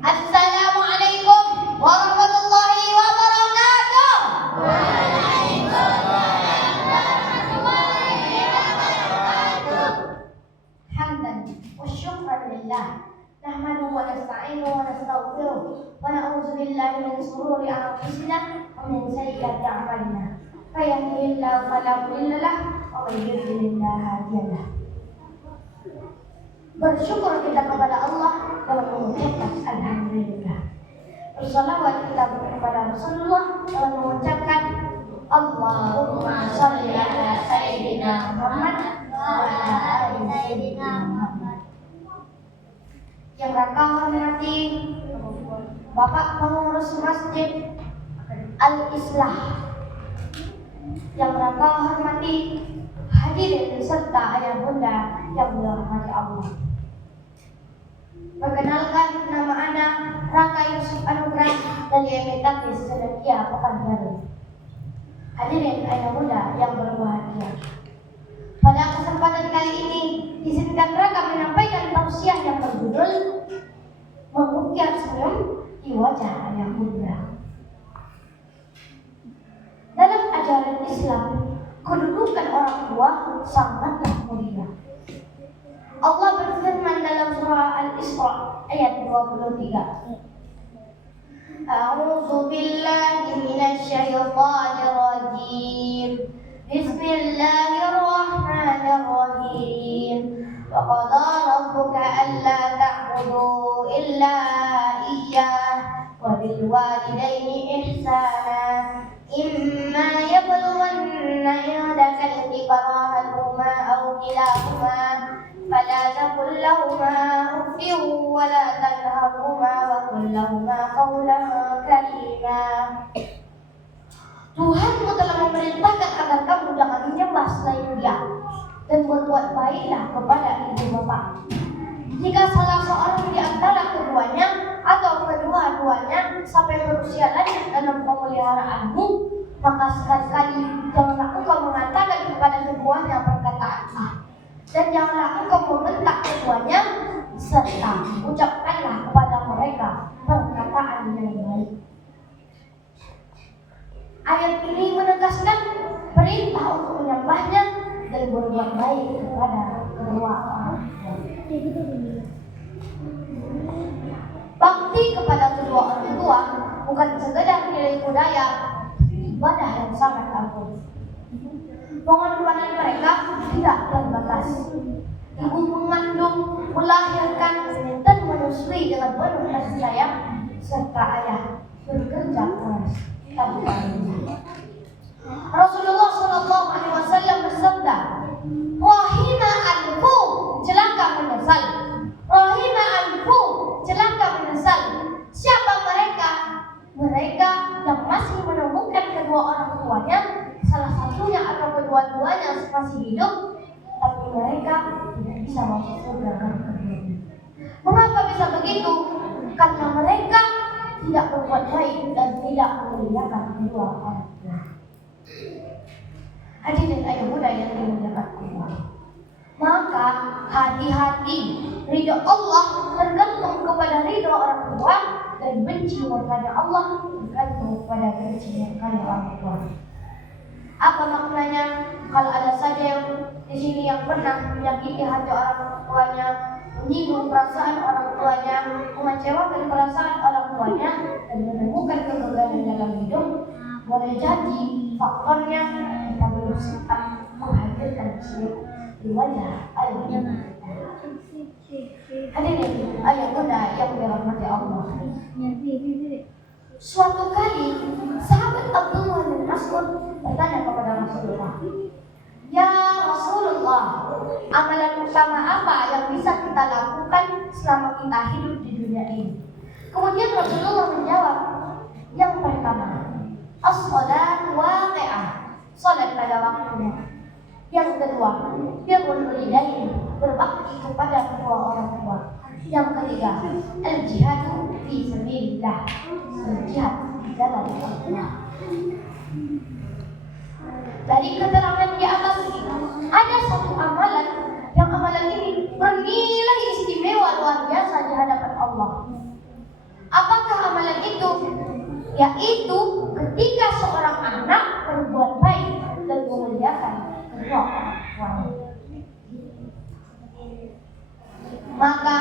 Assalamualaikum warahmatullahi wabarakatuh. Hamdan wa syukran lillah. Nahmaduhu wa nasta'inuhu wa nastaghfiruh wa na'udzu billahi min shururi anfusina wa min sayyiati a'malina. Fayahdihillahu fala mudilla lahu wa may yudlil fala hadiya lahu. Bersyukur kita kepada Allah dalam mengucapkan alhamdulillah. Bersalawat kita kepada Rasulullah dalam mengucapkan Allahumma shalli ala sayyidina Muhammad wa ala ali sayyidina Muhammad. Yang raka hormati Bapak pengurus Masjid Al-Islah, yang raka hormati hadirin serta ayah bunda yang dirahmati Allah. Perkenalkan, nama anak Raka Yusuf Anugrah dari MTQ Sedekia Pekanbaru. Hadirin ayah bunda yang berbahagia, pada kesempatan kali ini izinkan Raka menyampaikan tausiah yang berjudul Mengukir Senyum di Wajah Ayah Bunda. Dalam ajaran Islam, kedudukan orang tua sangatlah mulia. Allah berfirman dalam surah Al-Isra ayat 23. A'udzu billahi minasy syaithanir rajim. Bismillahirrahmanirrahim. Wa qada rabbuka alla ta'budu illa iyyah wa bil walidayni ihsana. Imma yablughanna 'indaka al-kibara ahaduhuma aw kilahuma فلا تقل لهما أف ولا تنهرهما وقل لهما قولا كريما. Tuhanmu telah memerintahkan agar kamu jangan menyembah selain Dia dan berbuat baiklah kepada ibu bapak. Jika salah seorang di antara keduanya atau kedua-duanya sampai berusia lanjut dalam pemeliharaanmu, maka sekali-kali janganlah engkau mengatakan kepada keduanya perkataan dan janganlah engkau membentak keduanya, serta ucapkanlah kepada mereka perkataan yang baik. Ayat ini menegaskan perintah untuk menyembahnya dan berbuat baik kepada kedua orang tua. Bakti kepada kedua orang tua bukan sekedar nilai budaya, ibadah yang sangat agung. Pengorbanan mereka tidak terbatas. Ibu mengandung, melahirkan, dan menyusui dengan penuh kasih sayang, serta ayah bekerja keras tanpa henti. Rasulullah SAW bersabda, "Rahima anfu, celaka menyesal. Rahima anfu, celaka menyesal. Siapa mereka? Mereka yang masih menemukan kedua orang tuanya, salah satunya atau kedua-duanya masih hidup, tapi mereka tidak bisa masuk surga karena keduanya." Mengapa bisa begitu? Karena mereka tidak berbuat baik dan tidak memuliakan kedua orang tua. Hadirin ayah bunda yang dimuliakan Allah, maka hati-hati, ridho Allah tergantung kepada ridho orang tua dan benci murkanya Allah tergantung kepada benci murkanya orang tua. Apa maknanya? Kalau ada saja yang di sini yang pernah menyakiti hati orang tuanya, menyinggung perasaan orang tuanya, mengecewakan perasaan orang tuanya, dan menemukan kegagalan dalam hidup, boleh jadi faktornya kita belum sempat menghadirkan senyum di wajah ayah bunda. Hadirin ayah bunda yang dirahmati Allah. Suatu kali sahabat Abdullah bin Mas'ud bertanya kepada Rasulullah, "Ya Rasulullah, amalan utama apa yang bisa kita lakukan selama kita hidup di dunia ini?" Kemudian Rasulullah menjawab, "Yang pertama, as-salat waqi'ah, salat pada waktunya. Yang kedua, birrul walidain, berbakti kepada kedua orang tua. Yang ketiga, al-jihadu fi sabilillah, berjihad di jalan Allah." Dari keterangan di atas ada satu amalan yang amalan ini bernilai istimewa luar biasa di hadapan yaitu ketika seorang anak berbuat baik dan memuliakan kedua orang tuanya. Maka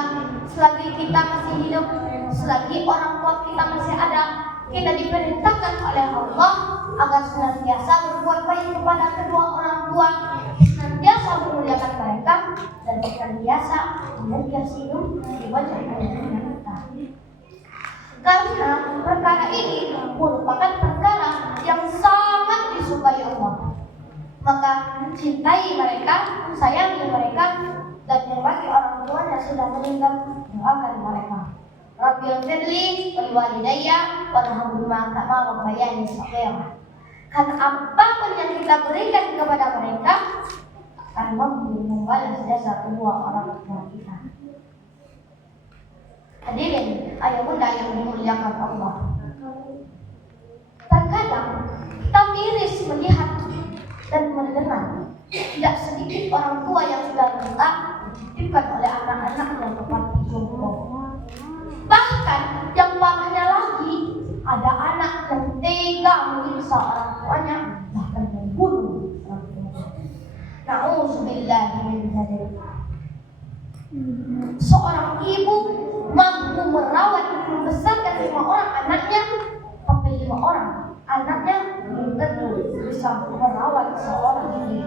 selagi kita masih hidup, selagi orang tua kita masih ada, kita diperintahkan oleh Allah agar senantiasa berbuat baik kepada kedua orang tua, senantiasa memuliakan mereka, dan senantiasa menjadi hidup di wajah kita. Karena perkara ini merupakan perkara yang sangat disukai Allah. Maka cintai mereka, sayangi mereka, dan yang bagi orang tua yang sudah meninggal, doakan mereka. Rabbighfirli wa liwalidayya warhamhuma kama rabbayani shaghira. Karena apapun yang kita berikan kepada mereka akan mampu membalas jasa kedua orang tua kita. Hadirin ayah bunda yang dimuliakan Allah, terkadang kita miris melihat dan mendengar tidak sedikit orang tua yang sudah renta dititipkan oleh anak-anaknya ke panti jompo. Bahkan yang parahnya lagi, ada anak yang tega menyiksa orang tuanya, bahkan membunuh orang tuanya. Na'udzubillahi min dzalik. Seorang ibu mampu merawat dan membesarkan 5 orang anaknya, tapi 5 orang anaknya belum tentu bisa merawat seorang ibu.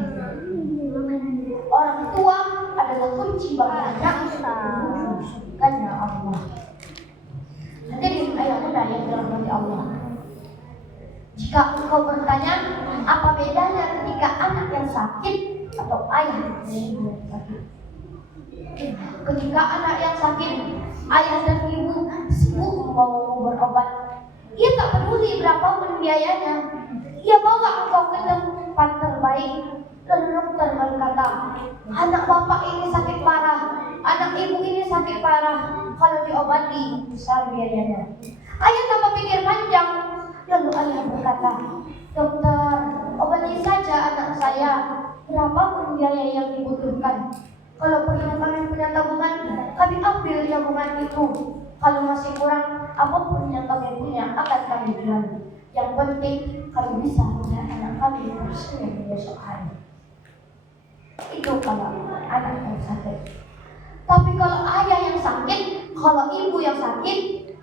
Orang tua adalah kunci bagi anak menuju surganya Allah. Hadirin ayah bunda yang dirahmati Allah, jika engkau bertanya apa bedanya ketika anak yang sakit atau ayah yang sakit, ketika anak yang sakit, ayah dan ibu sibuk membawamu berobat. Ia tak peduli berapapun biayanya. Ia bawa engkau ke tempat terbaik, dan dokter berkata, anak bapak ini sakit parah, anak ibu ini sakit parah. Kalau diobati besar biayanya. Ayah tanpa pikir panjang, lalu ayah berkata, dokter, obati saja anak saya, berapapun biaya yang dibutuhkan. Kalau perlu kami punya tabungan, kami ambil tabungan itu. Kalau masih kurang, apapun yang kami punya akan kami jual. Yang penting kami bisa melihat anak kami tersenyum besok hari. Itu kalau anak yang sakit. Tapi kalau ayah yang sakit, kalau ibu yang sakit,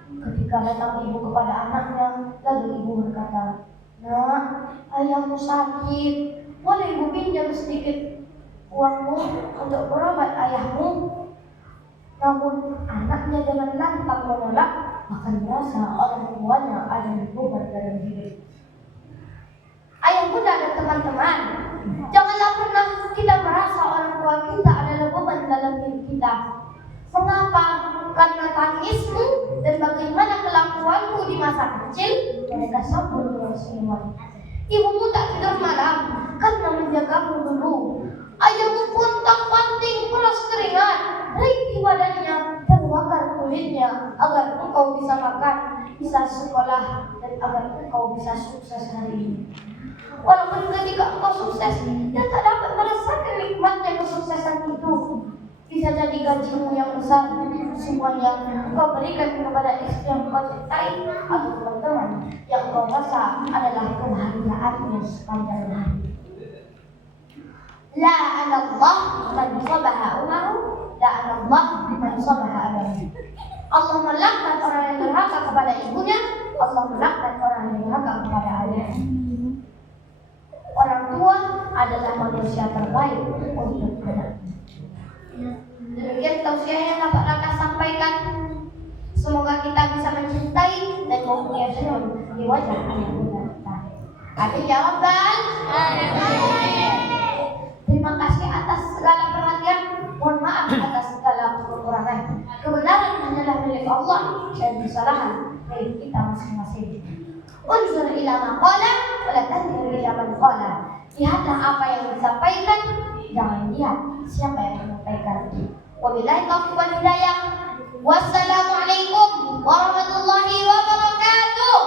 ketika datang ibu kepada anaknya, lalu ibu berkata, nak, ayahmu sakit, boleh ibu pinjam sedikit uangmu untuk berobat ayahmu? Namun anaknya dengan lantang menolak, bahkan merasa orang tuanya ada beban dalam diri. Ayah bunda dan teman-teman, janganlah pernah kita merasa orang tua kita adalah beban dalam diri kita. Mengapa? Karena tangismu dan bagaimana kelakuanmu di masa kecil, mereka sambut dengan senyuman. Ibumu tak tidur malam karena menjagamu dulu. Ayahmu pun tak panting peras keringat, rintih badannya, terbakar kulitnya, agar engkau bisa makan, bisa sekolah, dan agar engkau bisa sukses hari ini. Walaupun ketika engkau sukses, dia tak dapat merasakan nikmatnya kesuksesan itu. Bisa jadi gajimu yang besar, semuanya engkau berikan kepada istri yang engkau cintai atau teman-teman yang engkau rasa adalah kebahagiaanmu sepanjang hari. La'anallah man sabaha umahu, la'anallah man sabaha abahu. Allah melaknat orang yang durhaka kepada ibunya, Allah melaknat orang yang durhaka kepada ayahnya. Orang tua adalah manusia terbaik untuk anaknya. Demikian tausiah yang dapat Raka sampaikan. Semoga kita bisa mencintai dan mempunyai senyum di wajah anak bunda kita. Amin ya Rabbal Alamin. Terima kasih atas segala perhatian. Mohon maaf atas segala kekurangan. Kebenaran hanyalah milik Allah dan kesalahan milik kita masing-masing. Unzur ila ma qala wa la tanzur ila man qala. Lihatlah apa yang disampaikan, jangan lihat siapa yang menyampaikan. Wabillahi taufiq wal hidayah. Wassalamualaikum warahmatullahi wabarakatuh.